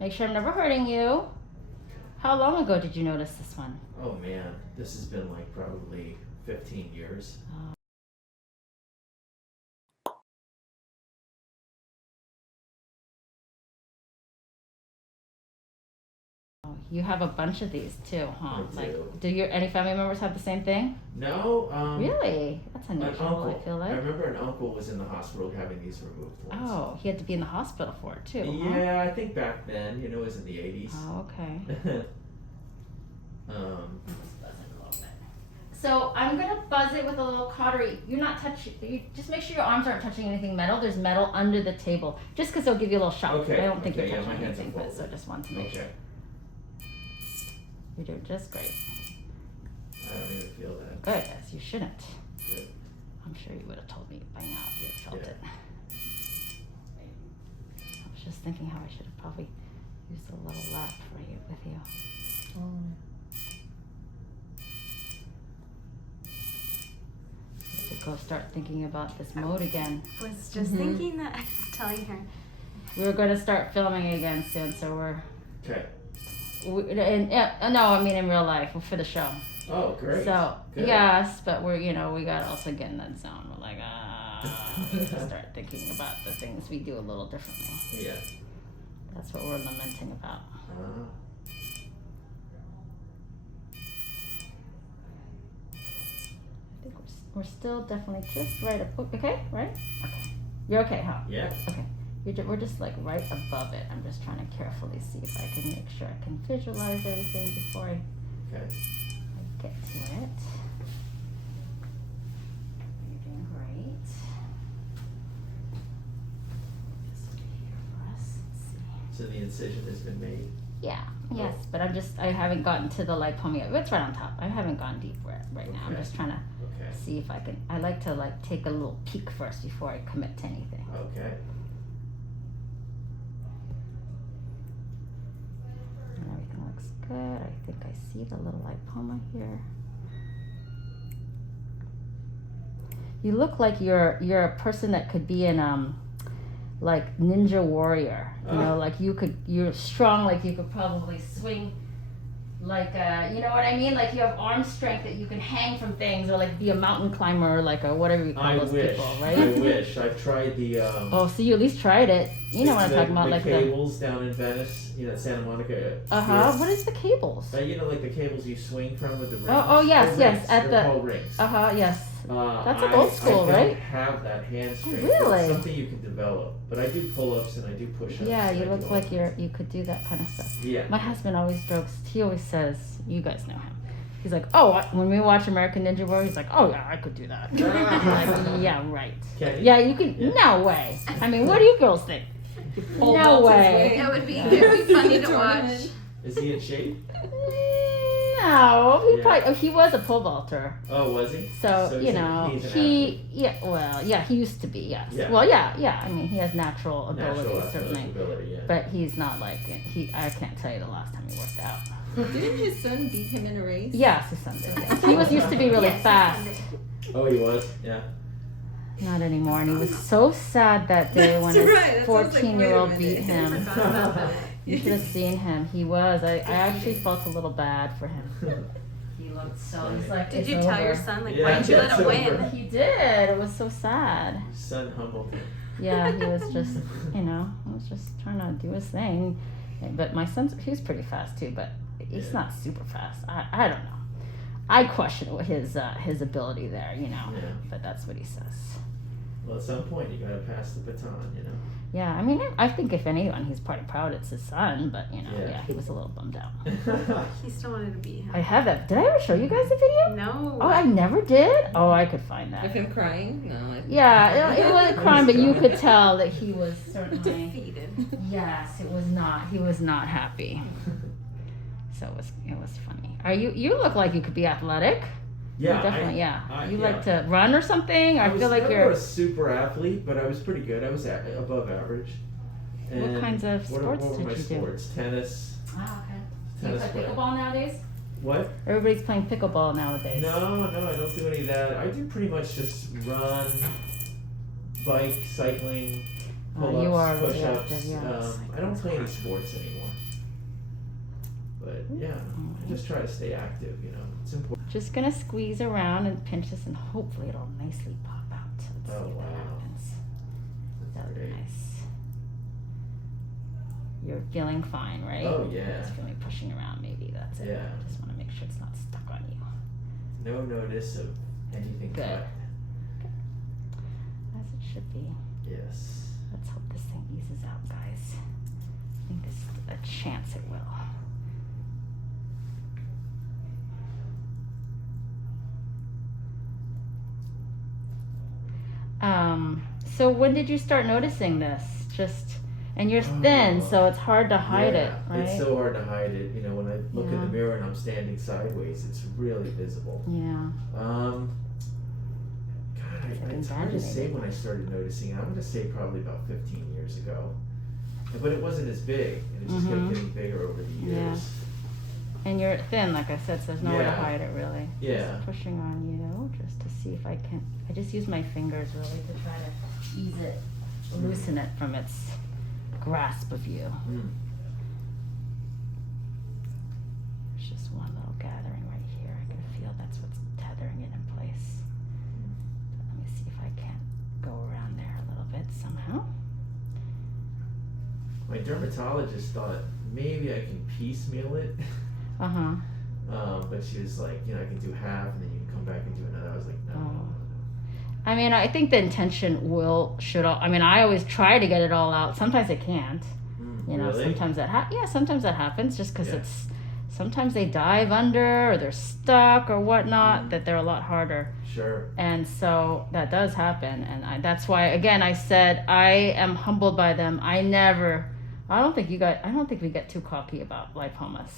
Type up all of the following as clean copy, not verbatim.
Make sure I'm never hurting you. How long ago did you notice this one? Oh man, this has been like probably 15 years. You have a bunch of these too, huh? I do. Do any family members have the same thing? No. Really? That's An unusual, uncle. I feel like. I remember an uncle was in the hospital having these removed once. Oh, he had to be in the hospital for it too, huh? Yeah, I think back then, it was in the 80s. Oh, okay. So I'm gonna buzz it with a little cautery. You're not touching. You just make sure your arms aren't touching anything metal. There's metal under the table, just because it'll give you a little shock. Okay. I don't think Okay, you're yeah, touching my hands anything, are but so full. just want to make sure. You're doing just great. I don't even feel that. Good, as you shouldn't. Good. I'm sure you would have told me by now if you had felt it. I was just thinking how I should have probably used a little lap for you with you. To go start thinking about this mode again. I was just thinking that. I was telling her. We're going to start filming again soon, so Okay. no, I mean in real life for the show. Oh, great. So Good. yes, but we're we got to also get in that zone. We're like we gotta start thinking about the things we do a little differently. Yeah. That's what we're lamenting about. I think we're still definitely just right up. Okay, right? Okay. You're okay, huh? Yeah. Okay. We're just like right above it. I'm just trying to carefully see if I can make sure I can visualize everything before I get to it. You're doing great. This will be here for us. Let's see. So the incision has been made. Yeah. Yes, but I haven't gotten to the lipoma yet. It's right on top. I haven't gone deep right now. I'm just trying to see if I can. I like to take a little peek first before I commit to anything. Okay. And everything looks good. I think I see the little lipoma here. You look like you're a person that could be in like Ninja Warrior. You know, like you're strong, like you could probably swing like you know what I mean? Like you have arm strength that you can hang from things, or like be a mountain climber, or like a whatever you call those people, right? I wish. I've tried the oh, so you at least tried it. You know what I'm talking about, the like cables down in Venice, Santa Monica. What is the cables? Like the cables you swing from with the rings. Oh yes, They're yes, rings. at They're the called rings. yes. That's like old school, I right? don't have that hand strength. Really? It's something you can develop. But I do pull-ups and I do push-ups. Yeah, you look like you could do that kind of stuff. Yeah. My husband always jokes. He always says, you guys know him. He's like, oh, when we watch American Ninja Warrior, he's like, oh yeah, I could do that. I'm like, yeah, right. Yeah, you can. Yeah. No way. I mean, what do you girls think? No way. That would be very funny to watch. Is he in shape? No, he was a pole vaulter. Oh, was he? So he's he used to be, yes. Yeah. Well, yeah. I mean, he has natural ability, certainly. Ability, yeah. But he's not like I can't tell you the last time he worked out. Didn't his son beat him in a race? Yes, his son did. Yes. He used to be really fast. Oh, he was? Yeah. Not anymore, and he was so sad that day when his 14-year-old beat him. You should have seen him. He was. I actually felt a little bad for him. He looked so. He's like, did you tell over. your son, like, why did you let him win? He did. It was so sad. His son humbled him. Yeah, he was just, he was just trying to do his thing. But my son's, he's pretty fast too, but he's not super fast. I don't know. I question his ability there, Yeah. But that's what he says. Well, at some point you gotta pass the baton, Yeah, I mean, I think if anyone, he's probably proud it's his son, but yeah, he was a little bummed out. He still wanted to beat him. I have that. Did I ever show you guys the video? No. Oh, I never did? Oh, I could find that. Of him crying? No. Yeah, it wasn't crying, but you could tell that he was certainly defeated. Yes, it was not. He was not happy. So it was funny. You look like you could be athletic. Yeah, you definitely. You like to run or something? I feel like you're a super athlete, but I was pretty good. I was above average. And what kinds of sports what were my did you sports? do? Tennis. Oh, okay. Do you Tennis play pickleball nowadays? What? Everybody's playing pickleball nowadays. No, I don't do any of that. I do pretty much just run, bike, cycling. pull-ups, you are really push-ups. active, yeah. I don't play any sports anymore. But yeah, I just try to stay active, you know. It's important. Just gonna squeeze around and pinch this, and hopefully it'll nicely pop out. Let's see Oh, if wow. that happens. That would be Great. nice. You're feeling fine, right? Oh, yeah. Just feel me pushing around, maybe that's it. Yeah. I just want to make sure it's not stuck on you. No notice of anything Good. cut. As it should be. Yes. Let's hope this thing eases out, guys. I think there's a chance it will. So when did you start noticing this? And you're thin, so it's hard to hide it, right? It's so hard to hide it. You know, when I look in Yeah. the mirror and I'm standing sideways, it's really visible. Yeah. God, it's hard to say invaginated. when I started noticing it. I'm gonna say probably about 15 years ago. But it wasn't as big, and it just kept Mhm. getting bigger over the Yeah. years. And you're thin, like I said, so there's no way to Yeah. hide it, really. Yeah. Just pushing on you, just to see if I can. I just use my fingers, really, to try to ease it, loosen it from its grasp of you. Mm. There's just one little gathering right here. I can feel that's what's tethering it in place. But let me see if I can't go around there a little bit somehow. My dermatologist thought maybe I can piecemeal it. Uh-huh. But she was like, you know, I can do half and then you can come back and do another. I was like, no. Oh. I mean, I think the intention I mean, I always try to get it all out. Sometimes I can't. You know, Really? sometimes sometimes that happens just because Yeah. sometimes they dive under or they're stuck or whatnot, that they're a lot harder. Sure. And so that does happen. And that's why, again, I said, I am humbled by them. I don't think we get too cocky about lipomas.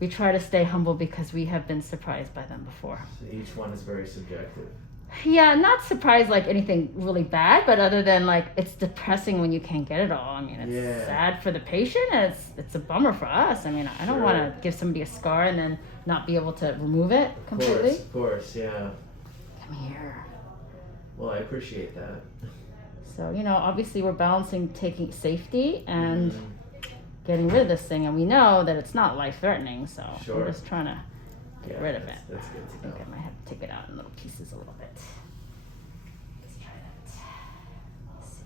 We try to stay humble because we have been surprised by them before. So each one is very subjective. Yeah, not surprised like anything really bad, but other than like it's depressing when you can't get it all. I mean, it's sad for the patient, and it's a bummer for us. I mean, I don't want to give somebody a scar and then not be able to remove it completely. Of course, yeah. Come here. Well, I appreciate that. So, you know, obviously we're balancing taking safety and getting rid of this thing, and we know that it's not life-threatening, so we're just trying to get rid of it. That's good to I think know. I might have to take it out in little pieces a little bit. Let's try that. Let's see.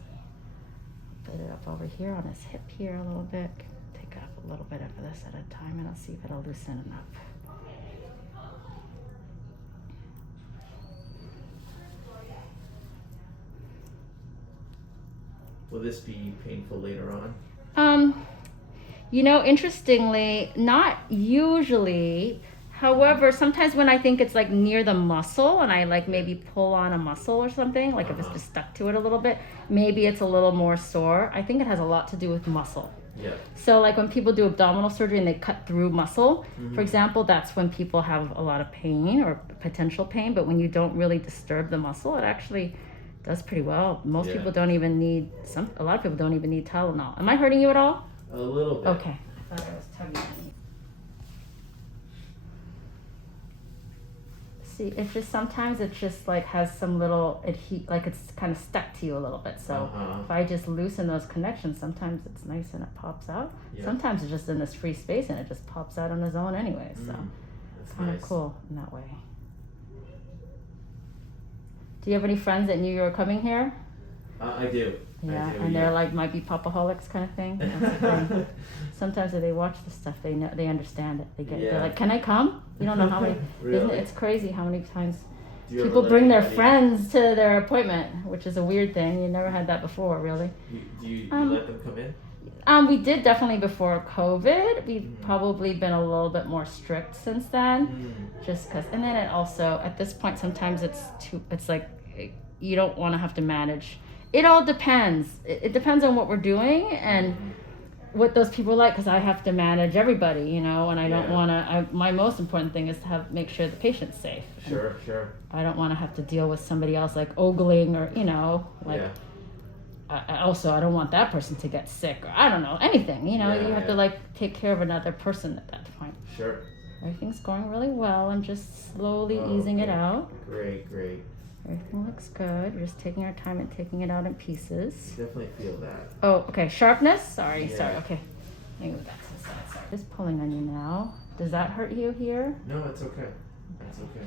Put it up over here on his hip here a little bit. Take up a little bit of this at a time, and I'll see if it'll loosen it up. Will this be painful later on? You know, interestingly, not usually. However, sometimes when I think it's like near the muscle and I like maybe pull on a muscle or something, like if it's just stuck to it a little bit, maybe it's a little more sore. I think it has a lot to do with muscle. Yeah. So like when people do abdominal surgery and they cut through muscle, for example, that's when people have a lot of pain or potential pain. But when you don't really disturb the muscle, it actually does pretty well. Most people don't even need a lot of people don't even need Tylenol. Am I hurting you at all? A little bit. Okay. I thought I was tugging on you. See, it's just sometimes it just like has some little like it's kind of stuck to you a little bit. So if I just loosen those connections, sometimes it's nice and it pops out. Yeah. Sometimes it's just in this free space and it just pops out on its own anyway. So That's kind of nice. cool in that way. Do you have any friends that knew you were coming here? I do. Yeah, I do, and they're like might be popaholics kind of thing. That's the thing. Sometimes if they watch the stuff, they know, they understand it. They're like, "Can I come?" You don't know how many. Really? Isn't it? It's crazy how many times Do you ever people let bring their anybody- friends to their appointment, which is a weird thing. You never had that before, really. Do you Um, let them come in? We did definitely before COVID. We've probably been a little bit more strict since then, just because. And then it also at this point sometimes it's like you don't want to have to manage. It all depends. It depends on what we're doing and what those people like, because I have to manage everybody, you know, and I don't want to. My most important thing is to make sure the patient's safe. Sure, sure. I don't want to have to deal with somebody else like ogling or like. I don't want that person to get sick or I don't know anything. You know, you have to like take care of another person at that point. Sure. Everything's going really well. I'm just slowly easing it out. Great. Everything looks good. We're just taking our time and taking it out in pieces. Definitely feel that. Oh, okay. Sharpness? Sorry, Yeah. sorry. Okay. Let me move that to the side. Sorry. Just pulling on you now. Does that hurt you here? No, it's okay. It's okay.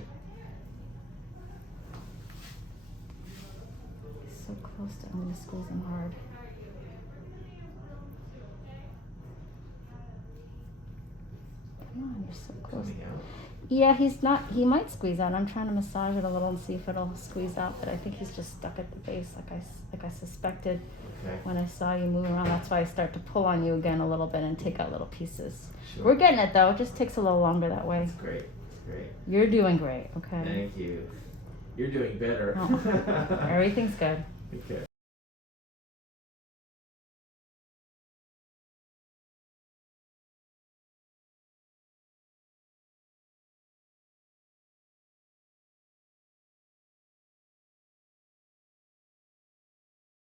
So close to, I'm going to squeeze him hard. Come on, you're so close. Coming out. Yeah, he might squeeze out. I'm trying to massage it a little and see if it'll squeeze out, but I think he's just stuck at the base like I suspected Okay. when I saw you move around. That's why I start to pull on you again a little bit and take out little pieces. Sure. We're getting it though. It just takes a little longer that way. That's great. That's great. You're doing great, okay? Thank you. You're doing better. Oh, everything's good. Okay.